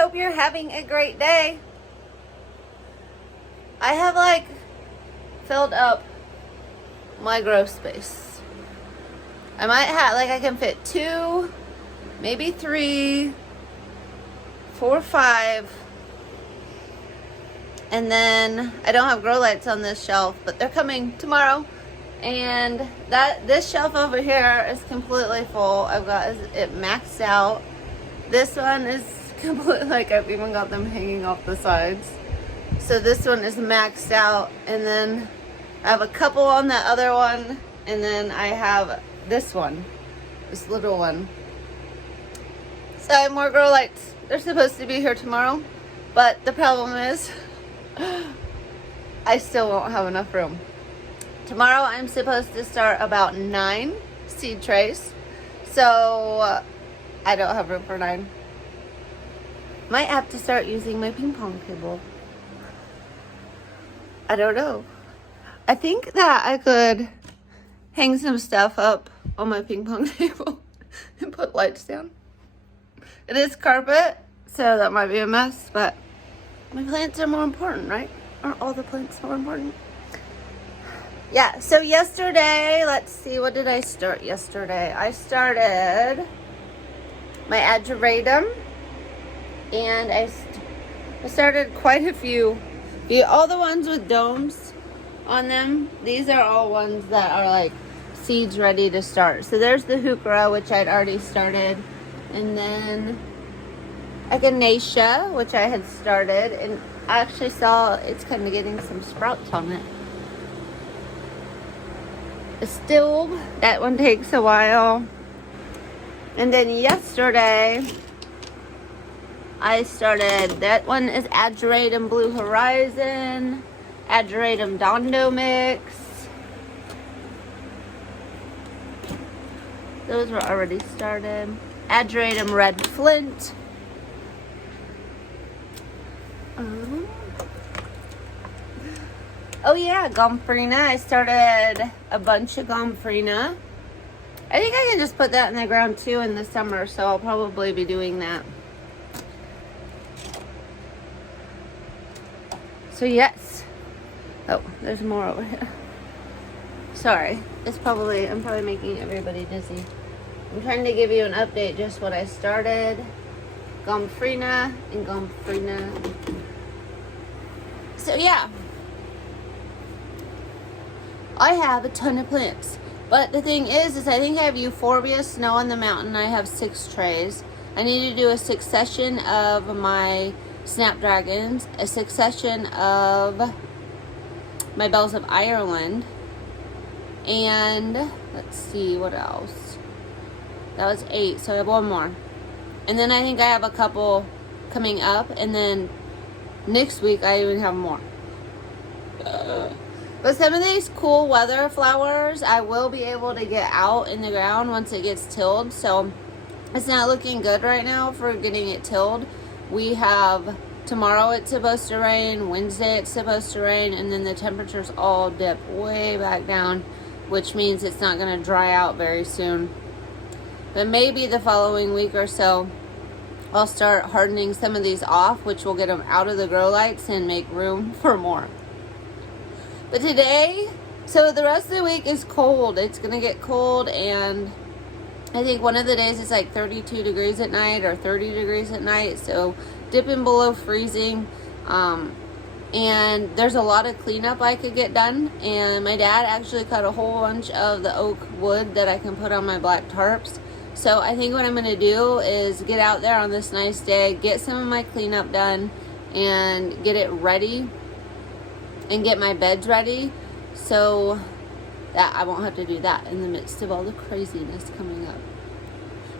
hope you're having a great day. I have like filled up my grow space. I might have, like, I can fit 2, maybe 3, 4, 5. And then I don't have grow lights on this shelf, but they're coming tomorrow. And this shelf over here is completely full. I've got it maxed out. This one is completely, like, I've even got them hanging off the sides. So this one is maxed out, and then I have a couple on that other one, and then I have this one, this little one. So I have more grow lights. They're supposed to be here tomorrow, but the problem is I still won't have enough room. Tomorrow I'm supposed to start about 9 seed trays, so I don't have room for 9. Might have to start using my ping pong table. I don't know. I think that I could hang some stuff up on my ping pong table and put lights down. It is carpet, so that might be a mess, but my plants are more important, right? Aren't all the plants more important? Yeah, so yesterday, let's see, what did I start yesterday? I started my ageratum, and I started quite a few. All the ones with domes on them, these are all ones that are like seeds ready to start. So there's the heuchera, which I'd already started, and then echinacea, which I had started, and I actually saw it's kind of getting some sprouts on it. Still, that one takes a while. And then yesterday I started, that one is ageratum blue horizon, ageratum dondo mix. Those were already started. Ageratum red flint. Oh yeah, gomphrena. I started a bunch of gomphrena. I think I can just put that in the ground too in the summer, so I'll probably be doing that. So yes. Oh, there's more over here. Sorry. I'm probably making everybody dizzy. I'm trying to give you an update, just what I started. Gomphrena and gomphrena. So yeah. I have a ton of plants. But the thing is I think I have euphorbia, snow on the mountain. I have 6 trays. I need to do a succession of my snapdragons, a succession of my bells of Ireland, and let's see what else. That was 8, so I have 1 more. And then I think I have a couple coming up, and then next week I even have more. But some of these cool weather flowers I will be able to get out in the ground once it gets tilled. So it's not looking good right now for getting it tilled. We have tomorrow it's supposed to rain, Wednesday it's supposed to rain, and then the temperatures all dip way back down, which means it's not going to dry out very soon. But maybe the following week or so I'll start hardening some of these off, which will get them out of the grow lights and make room for more. But today, so the rest of the week is cold. It's going to get cold, and I think one of the days is like 32 degrees at night or 30 degrees at night, so dipping below freezing. And there's a lot of cleanup I could get done, and my dad actually cut a whole bunch of the oak wood that I can put on my black tarps. So I think what I'm going to do is get out there on this nice day, get some of my cleanup done, and get it ready, and get my beds ready, so that I won't have to do that in the midst of all the craziness coming up.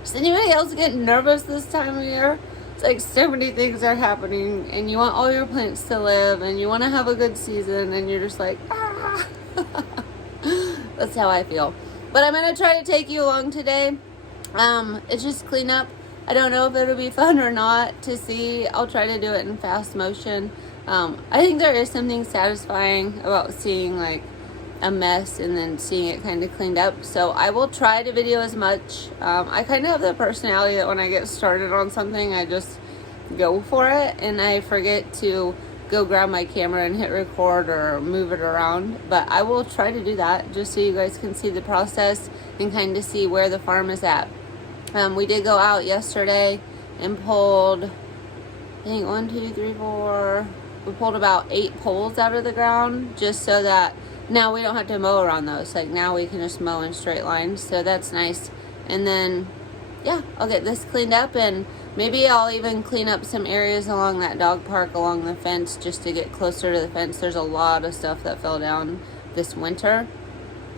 Does anybody else get nervous this time of year? It's like so many things are happening, and you want all your plants to live, and you want to have a good season, and you're just like, ah. That's how I feel. But I'm going to try to take you along today. It's just cleanup. I don't know if it'll be fun or not to see. I'll try to do it in fast motion. I think there is something satisfying about seeing like a mess and then seeing it kind of cleaned up. So I will try to video as much. I kind of have the personality that when I get started on something, I just go for it, and I forget to go grab my camera and hit record or move it around. But I will try to do that just so you guys can see the process and kind of see where the farm is at. We did go out yesterday and pulled, I think 1, 2, 3, 4, we pulled about 8 poles out of the ground, just so that now we don't have to mow around those. Like now we can just mow in straight lines, so that's nice. And then yeah, I'll get this cleaned up, and maybe I'll even clean up some areas along that dog park along the fence just to get closer to the fence. There's a lot of stuff that fell down this winter,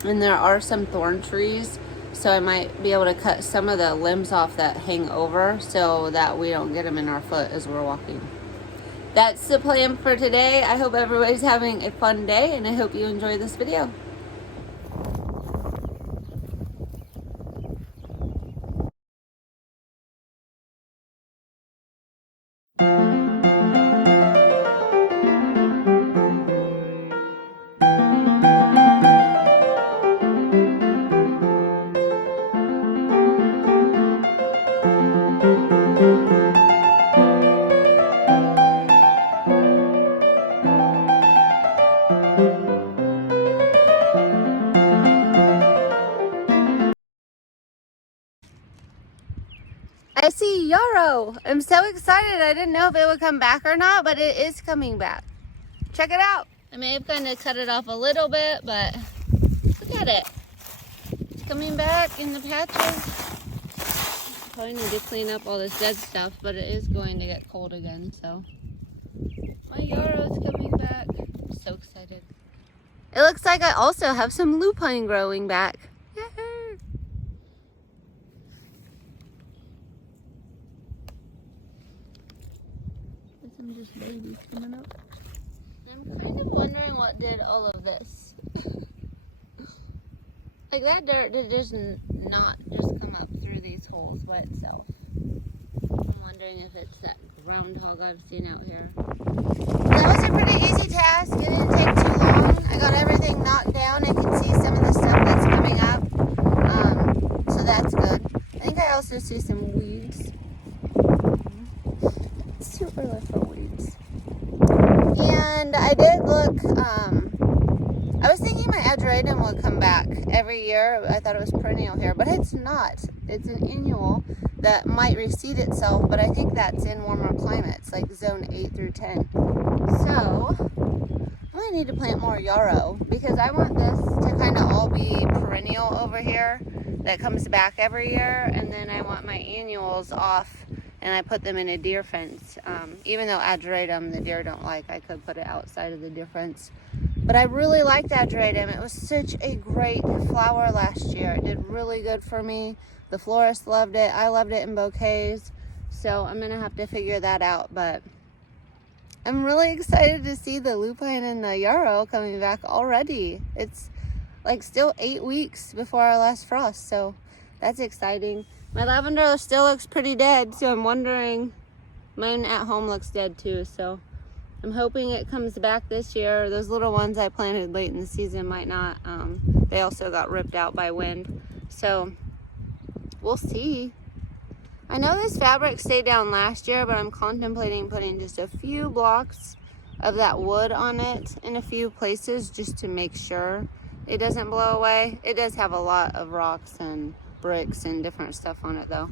and there are some thorn trees, so I might be able to cut some of the limbs off that hang over so that we don't get them in our foot as we're walking. That's the plan for today. I hope everybody's having a fun day, and I hope you enjoy this video. I see yarrow. I'm so excited. I didn't know if it would come back or not, but it is coming back. Check it out. I may have kind of cut it off a little bit, but look at it. It's coming back in the patches. Probably need to clean up all this dead stuff, but it is going to get cold again, so. My yarrow's coming back. I'm so excited. It looks like I also have some lupine growing back. Yay! Some just babies coming up. I'm kind of wondering what did all of this. Like that dirt did just not just come up through these holes by itself. I'm wondering if it's that groundhog I've seen out here. That was a pretty easy task. It didn't take too long. I got everything knocked down. I can see some of the stuff that's coming up. So that's good. I think I also see some weeds. It's too early for weeds. And I did look, I was thinking my ageratum would come back every year. I thought it was perennial here, but it's not. It's an annual that might reseed itself, but I think that's in warmer climates, like zone 8 through 10. So, I might need to plant more yarrow, because I want this to kind of all be perennial over here that comes back every year, and then I want my annuals off, and I put them in a deer fence. Even though ageratum the deer don't like, I could put it outside of the deer fence. But I really liked ageratum. It was such a great flower last year. It did really good for me. The florist loved it. I loved it in bouquets. So I'm gonna have to figure that out. But I'm really excited to see the lupine and the yarrow coming back already. It's like still 8 weeks before our last frost. So that's exciting. My lavender still looks pretty dead, so I'm wondering, mine at home looks dead too, so I'm hoping it comes back this year. Those little ones I planted late in the season might not. They also got ripped out by wind, so we'll see. I know this fabric stayed down last year, but I'm contemplating putting just a few blocks of that wood on it in a few places just to make sure it doesn't blow away. It does have a lot of rocks and bricks and different stuff on it though.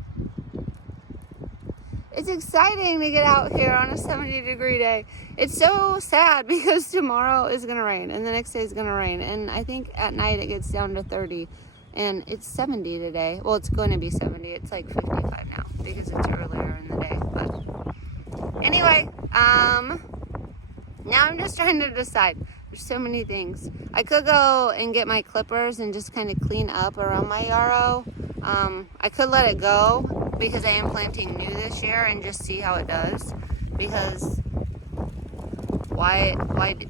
It's exciting to get out here on a 70-degree day. It's so sad because tomorrow is gonna rain and the next day is gonna rain, and I think at night it gets down to 30 and it's 70 today. Well, it's going to be 70. It's like 55 now because it's earlier in the day. But anyway, now I'm just trying to decide. There's so many things. I could go and get my clippers and just kind of clean up around my yarrow. I could let it go because I am planting new this year and just see how it does. Because why,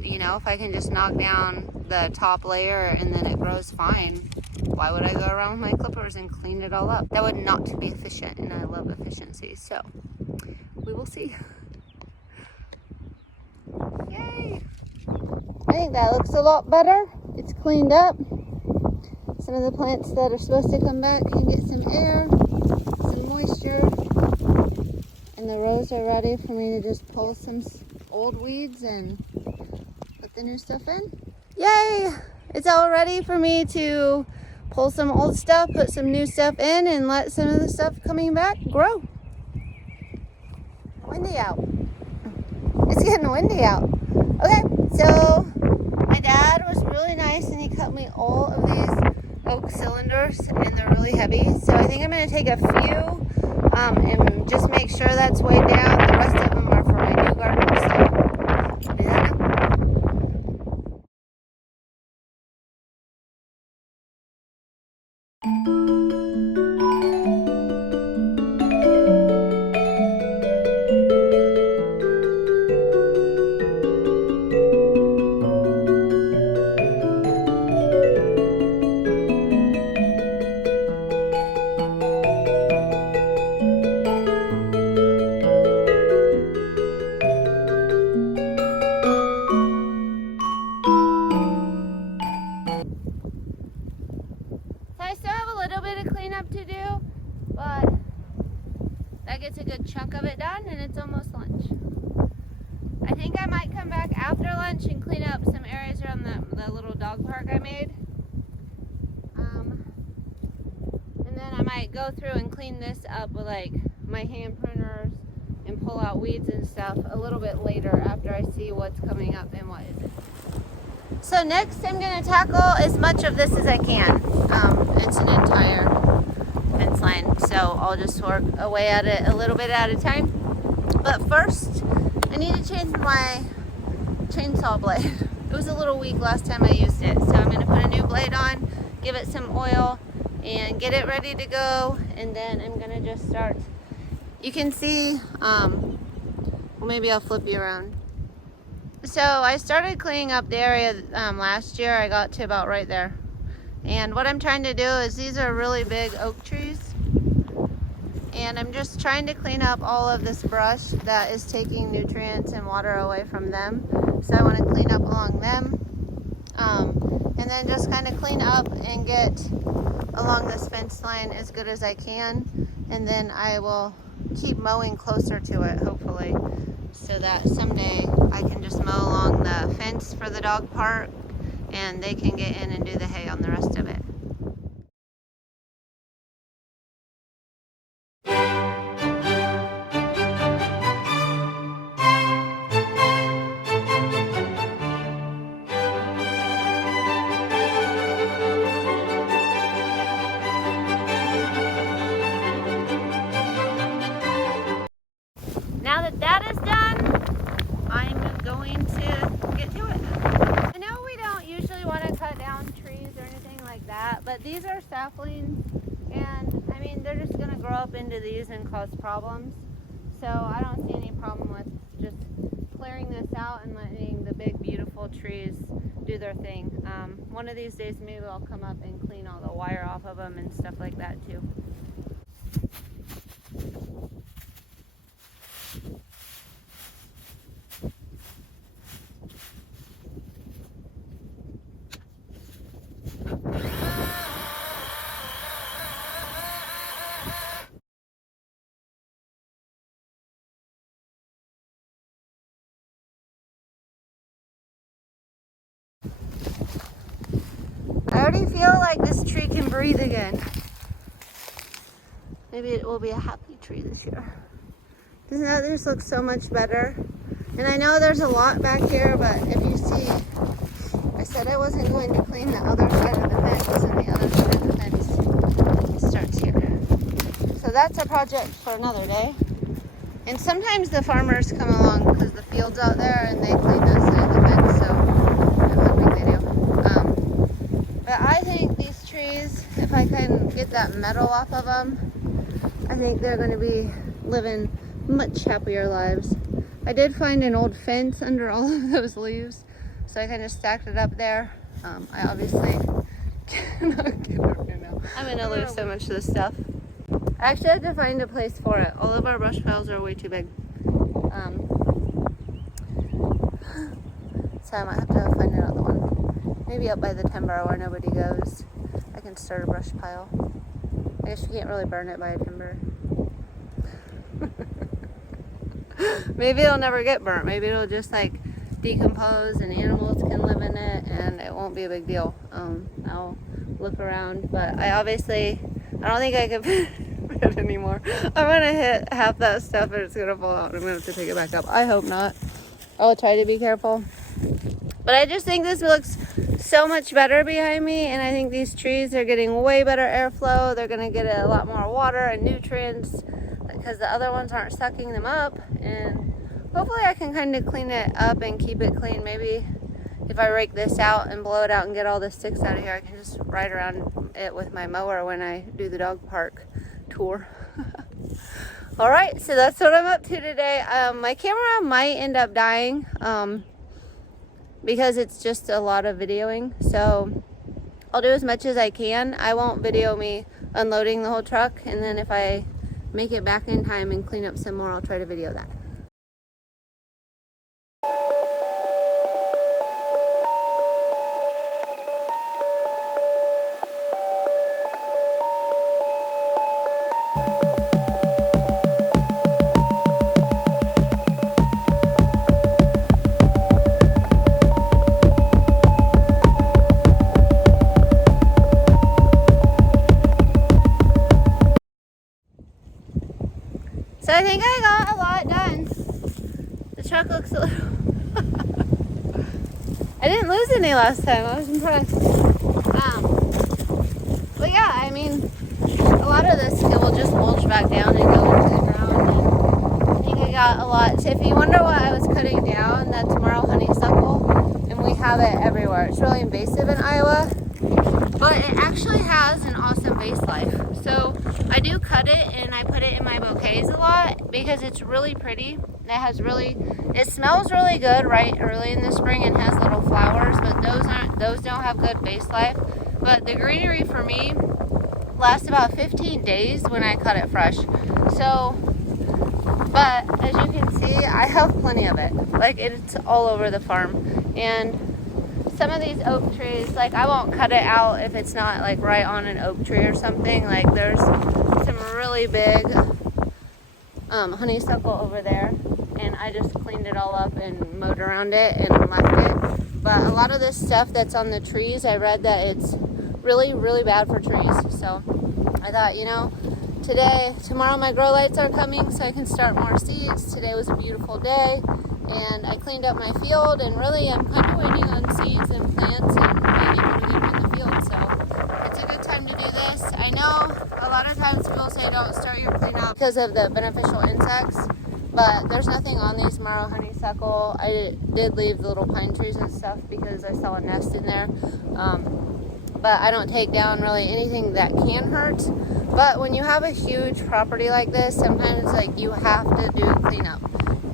you know, if I can just knock down the top layer and then it grows fine, why would I go around with my clippers and clean it all up? That would not be efficient, and I love efficiency. So we will see. Yay! I think that looks a lot better. It's cleaned up. Some of the plants that are supposed to come back can get some air, some moisture. And the rows are ready for me to just pull some old weeds and put the new stuff in. Yay! It's all ready for me to pull some old stuff, put some new stuff in, and let some of the stuff coming back grow. Windy out. It's getting windy out. Okay, so my dad was really nice and he cut me all of these oak cylinders and they're really heavy. So I think I'm going to take a few and just make sure that's weighed down. The rest of them are for my new garden, so I'll do that now. So I still have a little bit of cleanup to do, but that gets a good chunk of it done and it's almost lunch. I think I might come back after lunch and clean up some areas around the little dog park I made. And then I might go through and clean this up with like my hand pruners and pull out weeds and stuff a little bit later after I see what's coming up and what isn't. So next I'm going to tackle as much of this as I can. It's an entire fence line, so I'll just work away at it a little bit at a time. But first, I need to change my chainsaw blade. It was a little weak last time I used it, so I'm going to put a new blade on, give it some oil, and get it ready to go, and then I'm going to just start. You can see, well, maybe I'll flip you around. So I started cleaning up the area last year. I got to about right there. And what I'm trying to do is, these are really big oak trees. And I'm just trying to clean up all of this brush that is taking nutrients and water away from them. So I want to clean up along them. And then just kind of clean up and get along this fence line as good as I can. And then I will keep mowing closer to it, hopefully, so that someday I can just mow along the fence for the dog park and they can get in and do the hay on the rest of it. Now that that is done, I'm going to get to it. I know we don't usually want to cut down trees or anything like that, but these are saplings, and I mean, they're just going to grow up into these and cause problems. So I don't see any problem with just clearing this out and letting the big beautiful trees do their thing. One of these days maybe I'll come up and clean all the wire off of them and stuff like that too. I already feel like this tree can breathe again. Maybe it will be a happy tree this year. Doesn't that just look so much better? And I know there's a lot back here, but if you see, I said I wasn't going to clean the other side of the fence, and the other side of the fence starts here. So that's a project for another day. And sometimes the farmers come along because the field's out there and they clean that side of the fence, so I'm hoping they do. But I think these trees, if I can get that metal off of them, I think they're going to be living much happier lives. I did find an old fence under all of those leaves, so I kind of stacked it up there. I obviously cannot get it right now. I'm going to lose so much of this stuff. I actually had to find a place for it. All of our brush piles are way too big. So I might have to find another one. Maybe up by the timber where nobody goes. I can start a brush pile. I guess you can't really burn it by a timber. Maybe it'll never get burnt. Maybe it'll just like decompose and animals can live in it and it won't be a big deal. I'll look around, but I don't think I can fit it anymore. I'm gonna hit half that stuff and it's gonna fall out. I'm gonna have to pick it back up. I hope not. I'll try to be careful. But I just think this looks so much better behind me, and I think these trees are getting way better airflow. They're gonna get a lot more water and nutrients because the other ones aren't sucking them up, and hopefully I can kind of clean it up and keep it clean. Maybe if I rake this out and blow it out and get all the sticks out of here, I can just ride around it with my mower when I do the dog park tour. All right, so that's what I'm up to today. My camera might end up dying because it's just a lot of videoing. So I'll do as much as I can. I won't video me unloading the whole truck, and then if I make it back in time and clean up some more, I'll try to video that. So I think I got a lot done. The truck looks a little... I didn't lose any last time. I was impressed. But yeah, I mean, a lot of this will just mulch back down and go into the ground. And I think I got a lot. So if you wonder what I was cutting down, that's marrow honeysuckle. And we have it everywhere. It's really invasive in Iowa. But it actually has an awesome base life. So I do cut it and I put it in my bouquets a lot because it's really pretty. It smells really good right early in the spring and has little flowers, but those don't have good base life. But the greenery for me lasts about 15 days when I cut it fresh. So, but as you can see, I have plenty of it. Like, it's all over the farm. And some of these oak trees, like, I won't cut it out if it's not like right on an oak tree or something. Like, there's some really big honeysuckle over there, and I just cleaned it all up and mowed around it and left it. But a lot of this stuff that's on the trees, I read that it's really, really bad for trees. So I thought, you know, tomorrow my grow lights are coming so I can start more seeds. Today was a beautiful day. And I cleaned up my field, and really I'm kind of waiting on seeds and plants and maybe putting them in the field. So it's a good time to do this. I know a lot of times people say don't start your cleanup because of the beneficial insects, but there's nothing on these marrow honeysuckle. I did leave the little pine trees and stuff because I saw a nest in there. But I don't take down really anything that can hurt. But when you have a huge property like this, sometimes like you have to do cleanup.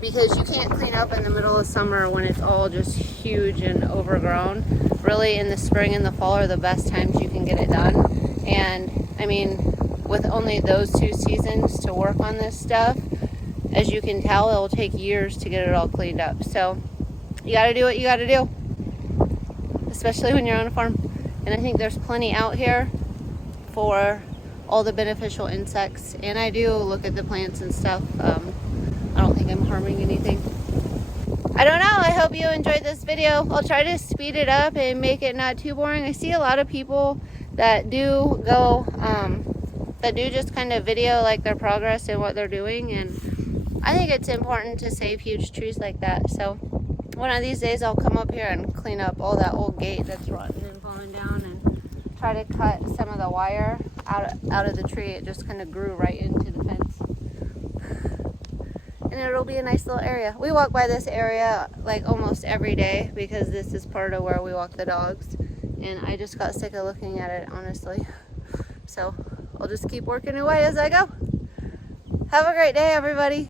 Because you can't clean up in the middle of summer when it's all just huge and overgrown. Really, in the spring and the fall are the best times you can get it done. And I mean, with only those 2 seasons to work on this stuff, as you can tell, it will take years to get it all cleaned up. So you gotta do what you gotta do, especially when you're on a farm. And I think there's plenty out here for all the beneficial insects. And I do look at the plants and stuff. I don't think I'm harming anything. I don't know. I hope you enjoyed this video. I'll try to speed it up and make it not too boring. I see a lot of people that do just kind of video like their progress and what they're doing. And I think it's important to save huge trees like that. So one of these days I'll come up here and clean up all that old gate that's rotten and falling down and try to cut some of the wire out of the tree. It just kind of grew right into the fence. And it'll be a nice little area. We walk by this area like almost every day because this is part of where we walk the dogs. And I just got sick of looking at it, honestly. So I'll just keep working away as I go. Have a great day, everybody.